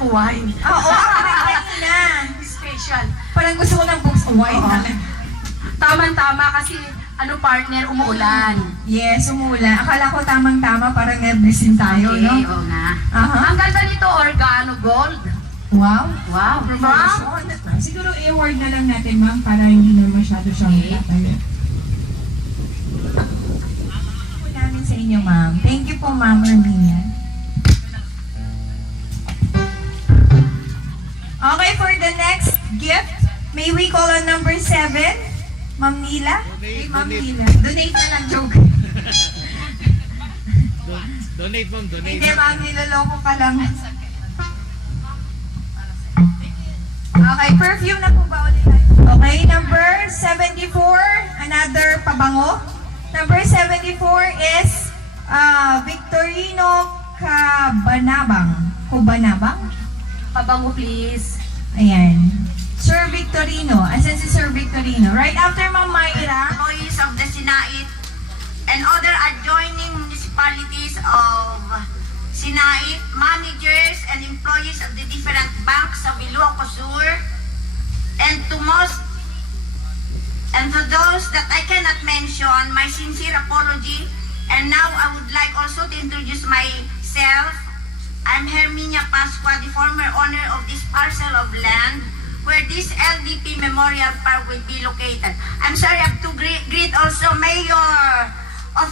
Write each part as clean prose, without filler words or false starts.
ako wine. Oo, kanina. Special. Parang gusto ko ng books wine. Oo. Tama-tama kasi partner, umuulan. Yes, umulan. Akala ko tamang-tama, parang nag-blessing tayo, Okay, no? oo nga. Aha. Ang ganda nito, organo gold. Wow. Wow, Promotion. Siguro i-award na lang natin, ma'am, para hindi na masyado siyang Okay. tatayo. Po namin sa inyo, ma'am. Thank you po, Ma'am Erminia. Okay, for the next gift, may we call on number 7? Ma'am Nila? Hey, Ma'am Nila. Donate na lang, joke. Donate, ma'am, donate. Hindi, Ma'am, niloloko ka lang. Okay, perfume na po ba ulit tayo? Okay, number 74, another pabango. Number 74 is Victorino Cabanabang. Kubanabang? Pabango, please. Ayan. Sir Victorino. Asan si Sir Victorino? Right after Ma'am Myra. Employees of the Sinait and other adjoining municipalities of Sinait, managers and employees of the different banks of Ilocos Sur, and to those that I cannot mention, my sincere apology. And now I would like also to introduce myself. I'm Herminia Pascua, the former owner of this parcel of land where this LDP Memorial Park will be located. I'm sorry, I have to greet also Mayor of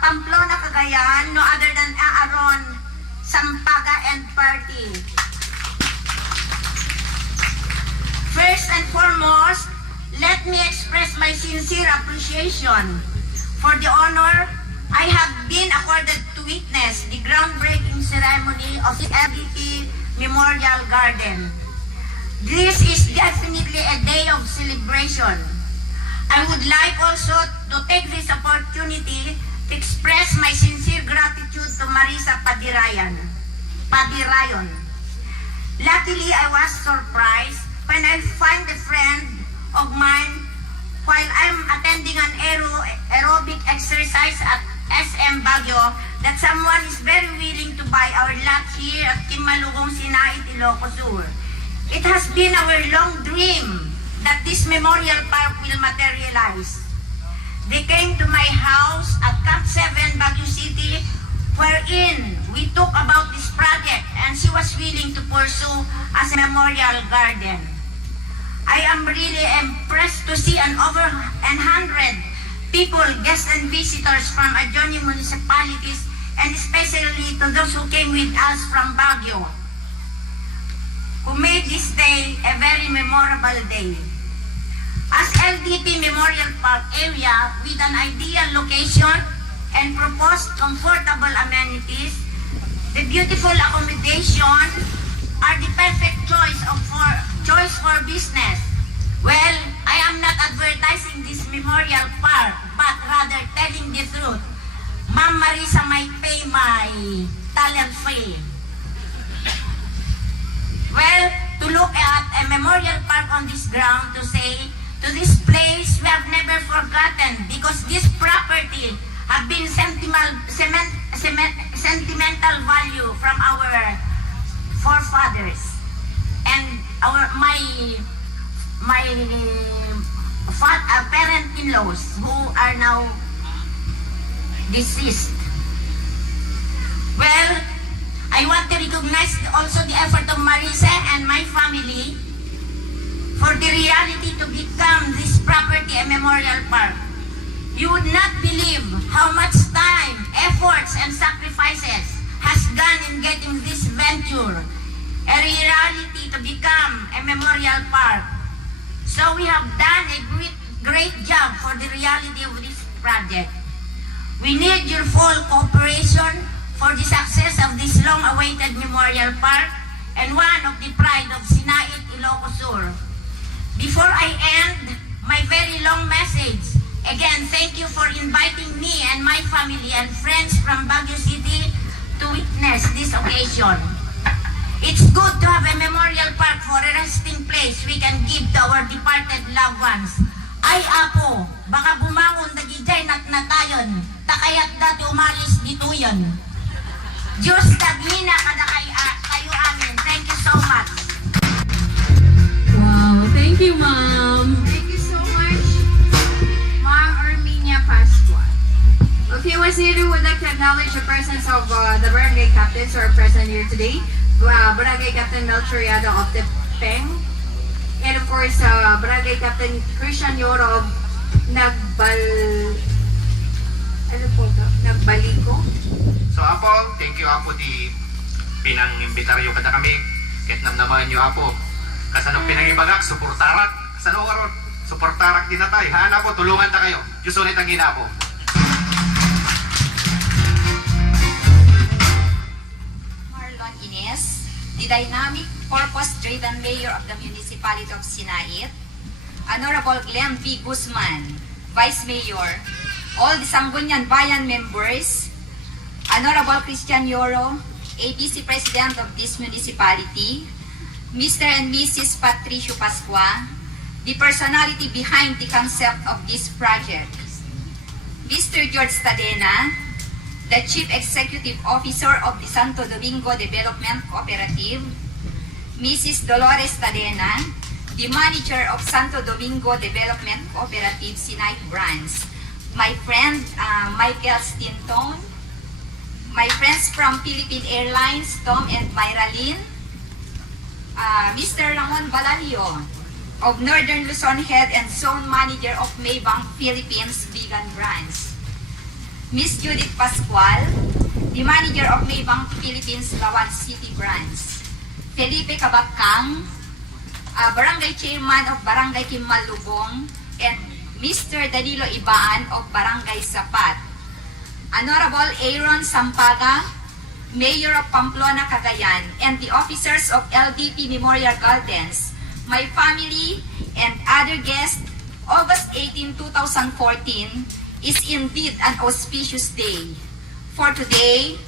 Pamplona, Cagayan, no other than Aaron Sampaga and Party. First and foremost, let me express my sincere appreciation for the honor I have been accorded to witness the groundbreaking ceremony of the LDP Memorial Garden. This is definitely a day of celebration. I would like also to take this opportunity to express my sincere gratitude to Marisa Padirayon. Luckily, I was surprised when I find a friend of mine while I'm attending an aerobic exercise at SM Baguio that someone is very willing to buy our lot here at Kimalugong Sinait, Ilocos Sur. It has been our long dream that this memorial park will materialize. They came to my house at Camp 7, Baguio City, wherein we talked about this project and she was willing to pursue as a memorial garden. I am really impressed to see over 100 people, guests and visitors from adjoining municipalities, and especially to those who came with us from Baguio, who made this day a very memorable day. As LDP Memorial Park area with an ideal location and proposed comfortable amenities, the beautiful accommodation are the perfect choice for business. Well, I am not advertising this memorial park, but rather telling the truth. Ma'am Marisa might pay my talent fee. Well, to look at a memorial park on this ground, to say, to this place we have never forgotten because this property have been sentimental value from our forefathers and my parent-in-laws who are now deceased. Well, I want to recognize also the effort of Marisa and my family for the reality to become this property a memorial park. You would not believe how much time, efforts, and sacrifices has gone in getting this venture a reality to become a memorial park. So we have done a great job for the reality of this project. We need your full cooperation for the success of this long-awaited memorial park and one of the pride of Sinait, Ilocos Sur. Before I end my very long message, again, thank you for inviting me and my family and friends from Baguio City to witness this occasion. It's good to have a memorial park for a resting place we can give to our departed loved ones. Ay apo, baka bumangon na gijay natayon, takayat dati umalis dito yan. Diyos tagina kada kayo amin. Thank you so much. Wow, thank you, Ma'am. Thank you so much, Ma'am Armenia Pascual. Okay, once later, we'd like to acknowledge the presence of the barangay captains who are present here today. Barangay Captain Melchoriado of Tepeng. And of course, Barangay Captain Christian Yoro of Nagbaliko. So Apo, thank you Apo di pinang-imbitaryo kada kami. Ket namnaman niyo Apo. Kasano pinangibagak, suportarak. Kasano karon? Suportarak din natay. Haan Apo, tulungan ta kayo. Yusunit ang ginapo. Marlon Ines, the dynamic, purpose-driven mayor of the municipality of Sinait. Honorable Glenn V. Guzman, Vice Mayor. All the Sangguniang Bayan members. Honorable Christian Yoro, ABC President of this municipality. Mr. and Mrs. Patricio Pascua, the personality behind the concept of this project. Mr. George Stadena, the Chief Executive Officer of the Santo Domingo Development Cooperative. Mrs. Dolores Stadena, the Manager of Santo Domingo Development Cooperative Sinai Branch. My friend Michael Stinton, my friends from Philippine Airlines, Tom and Myra Lynn, Mr. Ramon Balalio of Northern Luzon Head and Zone Manager of Maybank Philippines Vegan Branch. Miss Judith Pascual, the Manager of Maybank Philippines Lawan City Branch. Felipe Cabacang, Barangay Chairman of Barangay Kimalubong, and Mr. Danilo Ibaan of Barangay Sapat. Honorable Aaron Sampaga, Mayor of Pamplona, Cagayan, and the officers of LDP Memorial Gardens, my family, and other guests, August 18, 2014 is indeed an auspicious day. For today,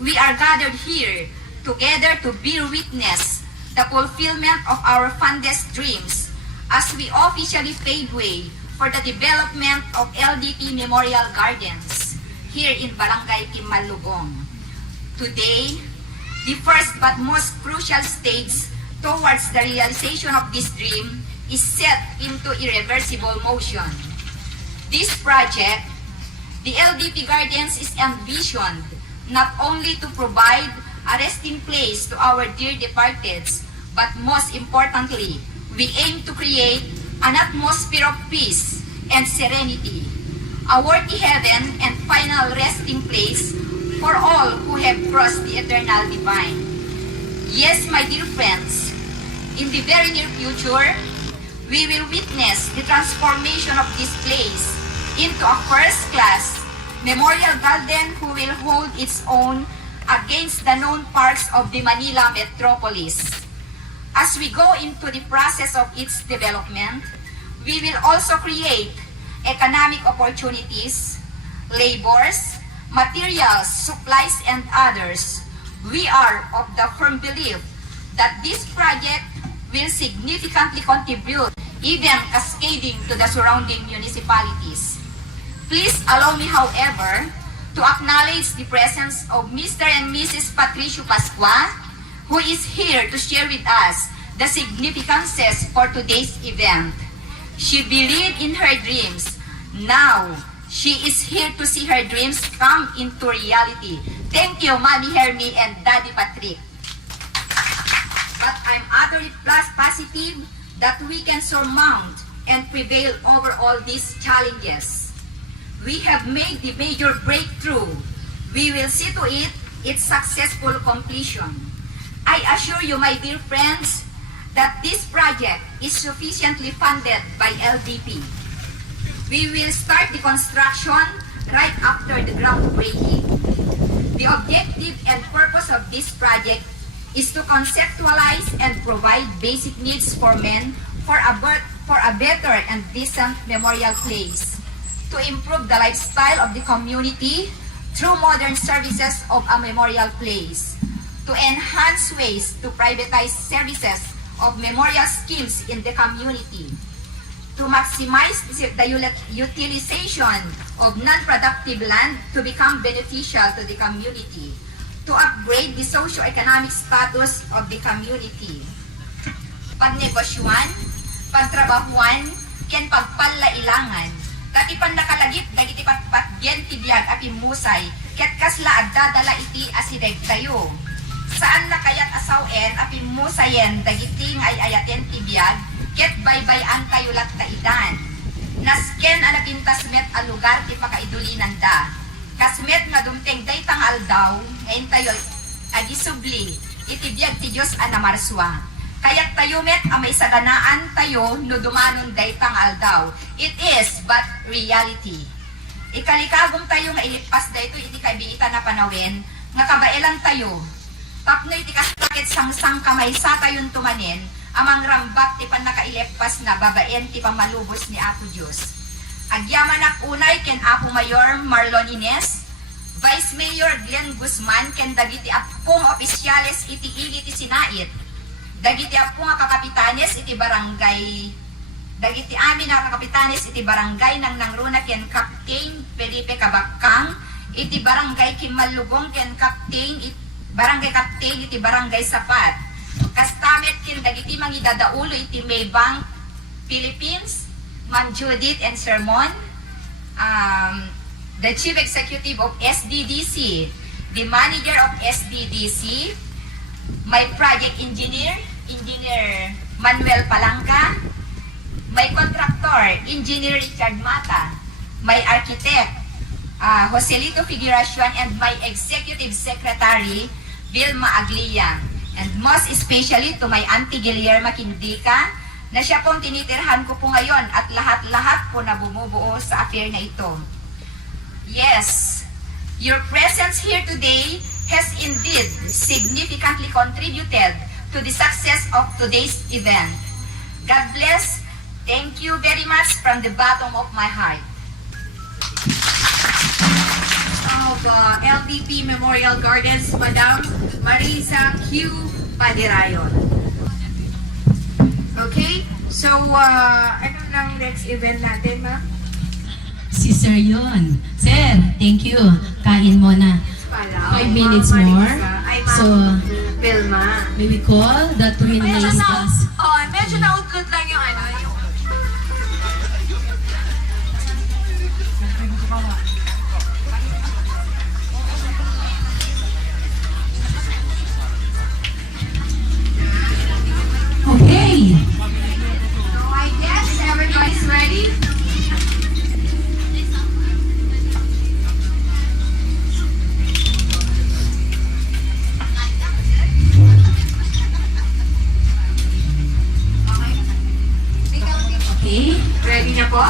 we are gathered here together to bear witness the fulfillment of our fondest dreams as we officially pave way for the development of LDP Memorial Gardens here in Barangay Kimalubong. Today, the first but most crucial stage towards the realization of this dream is set into irreversible motion. This project, the LDP Gardens, is envisioned not only to provide a resting place to our dear departeds, but most importantly, we aim to create an atmosphere of peace and serenity, a worthy heaven and final resting place for all who have crossed the eternal divine. Yes, my dear friends, in the very near future, we will witness the transformation of this place into a first-class memorial garden who will hold its own against the known parks of the Manila metropolis. As we go into the process of its development, we will also create economic opportunities, labors, materials, supplies, and others. We are of the firm belief that this project will significantly contribute, even cascading to the surrounding municipalities. Please allow me, however, to acknowledge the presence of Mr. and Mrs. Patricio Pascua, who is here to share with us the significances for today's event. She believed in her dreams. Now, she is here to see her dreams come into reality. Thank you, Mommy Hermie and Daddy Patrick. But I'm utterly positive that we can surmount and prevail over all these challenges. We have made the major breakthrough. We will see to it its successful completion. I assure you, my dear friends, that this project is sufficiently funded by LDP. We will start the construction right after the groundbreaking. The objective and purpose of this project is to conceptualize and provide basic needs for men for a better and decent memorial place, to improve the lifestyle of the community through modern services of a memorial place, to enhance ways to privatize services of memorial schemes in the community, to maximize the utilization of non-productive land to become beneficial to the community, to upgrade the socio-economic status of the community. Pagnegosyuan, pagtrabahuan, ken pagpalailangan. Dati pan nakalagip, dagiti patpatgen tibiyag api musay, ket kasla agdadala iti asideg tayo. Saan na kayat asawen api musayen, dagiti ngay ayaten tibiyag, ket baybayan tayo lat kaidan. Nasken anapintas met a lugar ti pakaidulinan da. Kasmet nga dumteng day tangal daw, ngayon tayo agisubli, itibiyag ti Diyos anamarswa. Kaya't tayo met amay saganaan tayo no dumanon day tangal daw. It is but reality. Ikalikagong tayo nga ilipas dayto iti kabiita na panawin, nga kabailan tayo. Tapno iti kasakit sang kamay sa tayon tumanin, amang rambak ti pan nakailepas na babaen ti pamalubos ni Apo Diyos. Agyaman ak unay ken Apo Mayor Marlon Ines, Vice Mayor Glenn Guzman ken dagiti apong opisyales iti ili ti sinait. Dagiti apong nga kakapitanes iti barangay, dagiti amin nga kakapitanes iti barangay nang nangruna ken Captain Felipe Kabakang, iti barangay Kimalugong ken barangay Captain iti barangay Sapat. Kastamet ken dagiti mangidadaulo iti Maybang Philippines, Ma'am Judith and Sermon, the Chief Executive of SDDC, the Manager of SDDC, my Project Engineer, Engineer Manuel Palangka, my Contractor, Engineer Richard Mata, my Architect, Joselito Figuracion, and my Executive Secretary, Vilma Aglia. And most especially to my Auntie Guillerma Quindica, na siya pong tinitirhan ko po ngayon at lahat-lahat po na bumubuo sa affair na ito. Yes, your presence here today has indeed significantly contributed to the success of today's event. God bless. Thank you very much from the bottom of my heart. Of LDP Memorial Gardens, Madam Marisa Q. Padirayon. Okay, so ano nang next event natin, ma'am? Si Sir yun. Sir, thank you. Kain mo na. 5 minutes more. So, Vilma. may we call the twin ladies. Medyo na-outload lang yung ano. Okay. So I guess everybody's ready. Okay. Ready na po?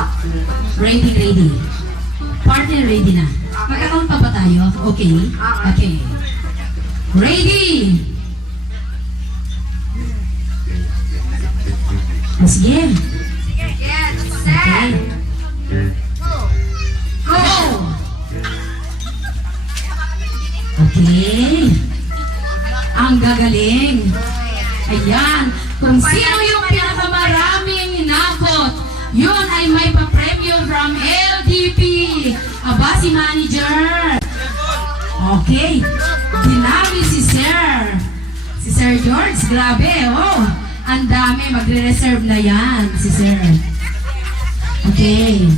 Ready. Partner ready na. Magkakaroon pa ba tayo? Okay. Okay. Ready! Sige. Get Okay. set. Go! Okay. Ang gagaling. Ayan. Kung sino yung pinakamaraming inakot, yun ay may pa-premyo from LDP. Aba, si manager. Okay. Dinami si Sir. Si Sir George, grabe, oh. Ang dami, magre-reserve na yan, si Sir. Okay.